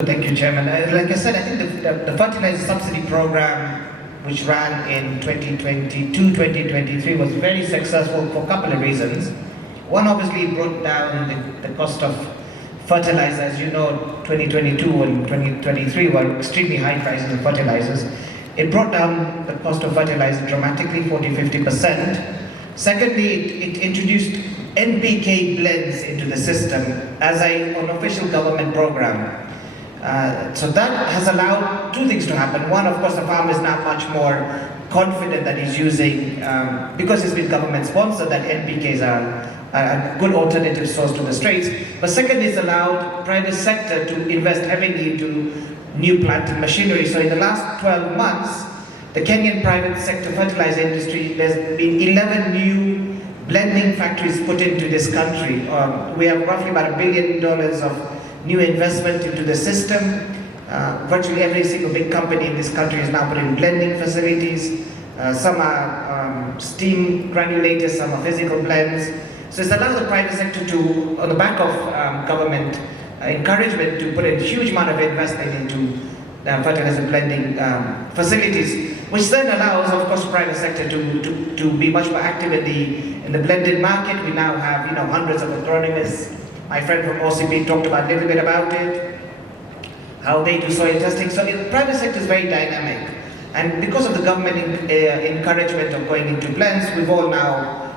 Thank you, Chairman. Like I said, I think the fertilizer subsidy program, which ran in 2022-2023, was very successful for a couple of reasons. One, obviously, brought down the cost of fertilizer. As you know, 2022 and 2023 were extremely high prices of fertilizers. It brought down the cost of fertilizer dramatically, 40–50%. Secondly, it introduced NPK blends into the system as an official government program. So that has allowed two things to happen. One, of course, the farmer is now much more confident that he's using, because it's been government sponsored, that NPKs are a good alternative source to the straits. But second, it's allowed private sector to invest heavily into new plant and machinery. So in the last 12 months, the Kenyan private sector fertilizer industry, there's been 11 new blending factories put into this country. We have roughly about $1 billion of new investment into the system. Virtually every single big company in this country is now putting blending facilities. Some are steam granulators, some are physical blends. So it's allowed the private sector to, on the back of government encouragement, to put a huge amount of investment into fertilizer blending facilities, which then allows, of course, the private sector to be much more active in the blended market. We now have hundreds of agronomists. My friend from OCP talked about a little bit about it, how they do soil testing. So the private sector is very dynamic. And because of the government encouragement of going into blends, we've all now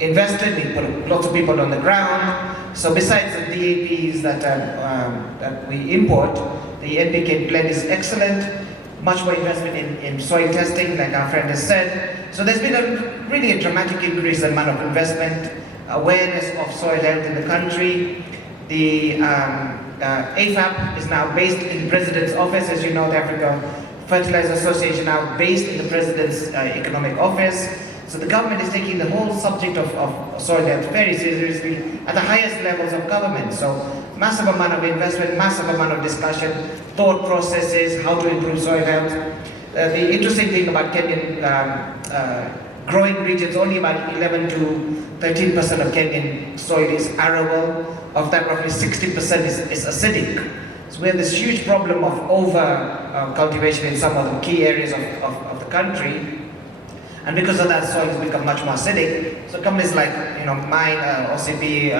invested. We put lots of people on the ground. So besides the DAPs that we import, the NPK blend is excellent. Much more investment in soil testing, like our friend has said. So there's been really a dramatic increase in the amount of investment, awareness of soil health in the country. The AFAP is now based in the President's office. As you know, the Africa Fertilizer Association now based in the President's economic office. So the government is taking the whole subject of soil health very seriously at the highest levels of government. So massive amount of investment, massive amount of discussion, thought processes, how to improve soil health. The interesting thing about Kenyan growing regions, only about 11–13% of Kenyan soil is arable. Of that, roughly 60% is acidic. So we have this huge problem of over cultivation in some of the key areas of the country. And because of that, soil has become much more acidic. So companies like mine, OCP,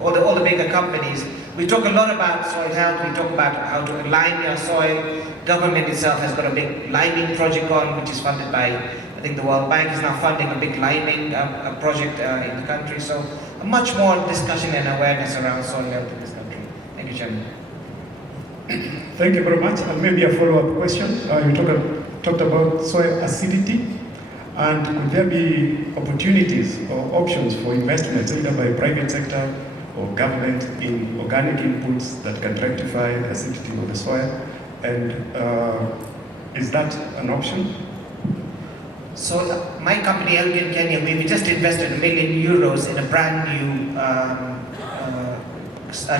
all the bigger companies, we talk a lot about soil health. We talk about how to lime your soil. Government itself has got a big liming project on, which is funded by, I think the World Bank is now funding a big liming project in the country. So much more discussion and awareness around soil health in this country. Thank you, Chairman. Thank you very much. And maybe a follow-up question. You talked about soil acidity. And could there be opportunities or options for investments either by private sector or government in organic inputs that can rectify the acidity of the soil? And is that an option? So my company, Elgin Kenya, we just invested €1 million in a brand new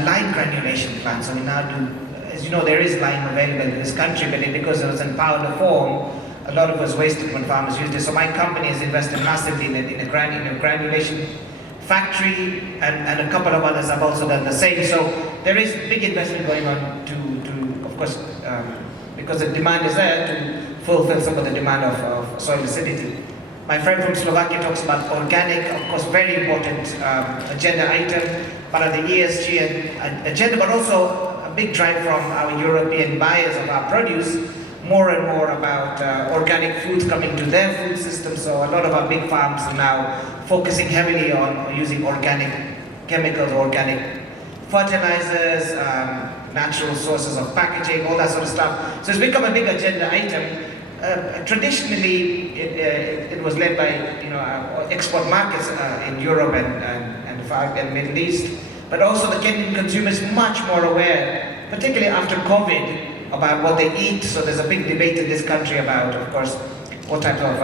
lime granulation plant. So we now do, as you know, there is lime available in this country, but because it was in powder form, a lot of it was wasted when farmers used it. So my company has invested massively in a granulation factory, and a couple of others have also done the same. So there is big investment going on to of course, because the demand is there, to fulfill some of the demand of soil acidity. My friend from Slovakia talks about organic, of course, very important agenda item, part of the ESG agenda, but also a big drive from our European buyers of our produce, more and more about organic foods coming to their food system. So a lot of our big farms are now focusing heavily on using organic chemicals, organic fertilizers, natural sources of packaging, all that sort of stuff. So it's become a big agenda item. Traditionally, it was led by export markets in Europe and the Far and Middle East, but also the Kenyan consumer is much more aware, particularly after COVID, about what they eat. So there's a big debate in this country about, of course, what type of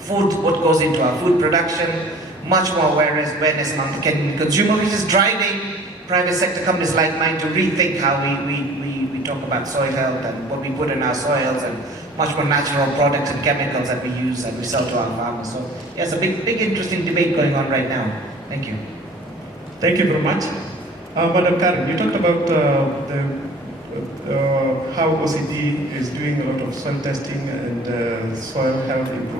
food, what goes into our food production. Much more awareness among the Kenyan consumer, which is driving private sector companies like mine to rethink how we talk about soil health and what we put in our soils, and much more natural products and chemicals that we use and we sell to our farmers. So yeah, it's a big interesting debate going on right now. Thank you. Thank you very much. Madam Karen, you talked about how OCD is doing a lot of soil testing and soil health improvement.